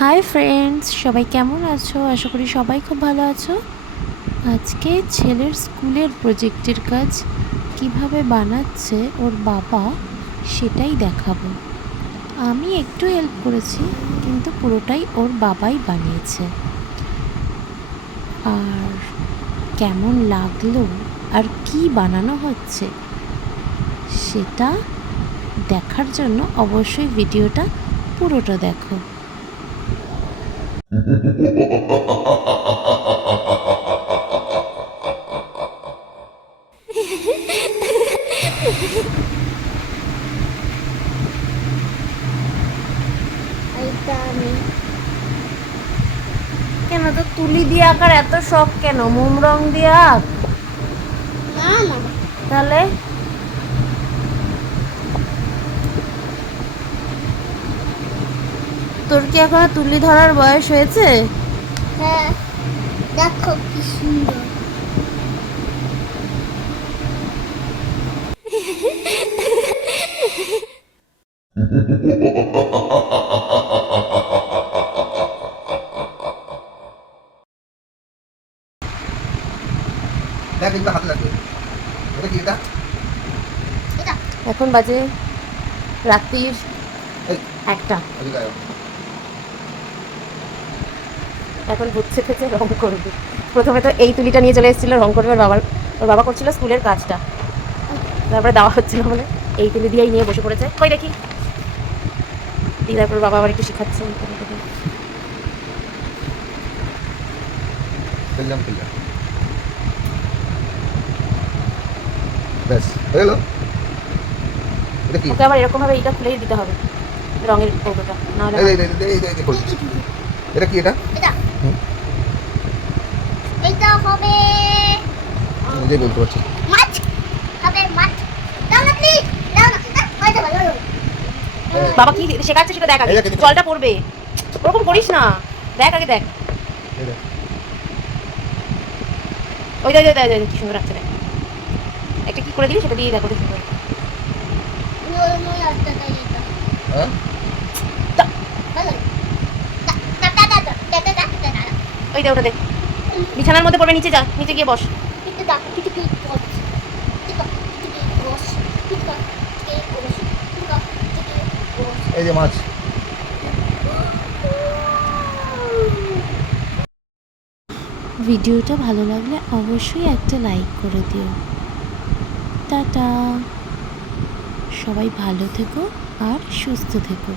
Hi friends, সবাই কেমন আছো? আশা করি সবাই খুব ভালো আছো। আজকে ছেলের স্কুলের প্রজেক্টের কাজ কিভাবে বানাচ্ছে ওর বাবা সেটাই দেখাবো। আমি একটু হেল্প করেছি, কিন্তু পুরোটাই ওর বাবাই বানিয়েছে। আর কেমন লাগলো আর কি বানানো হচ্ছে সেটা দেখার জন্য অবশ্যই ভিডিওটা পুরোটা দেখো। কেন তো তুলি দিয়ে আঁকার এত শখ কেন? মোম রং দিয়ে আঁক। না না, তাহলে তোর কি এখনো তুলি ধরার বয়স হয়েছে? হ্যাঁ, দেখো কি সুন্দর। দেখ এগুলো হাতে লাগবে। এটা কি এটা? এটা এখন বাজে রাত্রির এই 1টা। এদিকে আয়। এখন বুঝছে থেকে রং করবে। প্রথমে তো এই তুলিটা নিয়ে চলে এসেছিল রং করবে, ওর বাবা করছিল স্কুলের কাজটা, তারপরে দেওয়া হচ্ছিল বলে এই তুলি দিয়েই নিয়ে বসে পড়েছে। কই দেখি, দিয়ে তারপর বাবা আবার একটু শেখাচ্ছে। ফেললাম। ব্যাস হয়ে গেল। এটা কি? ওকে আবার এরকম ভাবে এইটা খুলেই দিতে হবে রঙের কৌটোটা, নাহলে এই খোল। এটা কি এটা? এটা হুম, এটা হবে নিজেই বলতে পারছি না। মাছ। হবে মাছ। দাও না প্লিজ, দাও না। হয়তো ভালো হলো। বাবা কি শেখাচ্ছে সেটা দেখ আগে, এই দেখ, এই দেখ। জলটা পড়বে। ওরকম করিস না, দেখ আগে দেখ। এই দেখ। ওই দেখ দেখ কি সুন্দর লাগছে, দেখ একটা কি করে দিবি সেটা দিয়ে দেখো সুন্দর। মই আস্তে তাই এটা হ্যাঁ? ভালো। টা টা টা টা টা টা টা টা। ওই দে ওটা দেখ, বিছানার মধ্যে পড়বে, নিচে যা, নিচে গিয়ে বস। এটা দা কিছু কি বস। টিকা টিকি বস। টিকা টিকি বস। টিকা টিকি বস। এই যে মাছ। ভিডিওটা ভালো লাগলে অবশ্যই একটা লাইক করে দিও। টাটা, সবাই ভালো থেকো আর সুস্থ থেকো।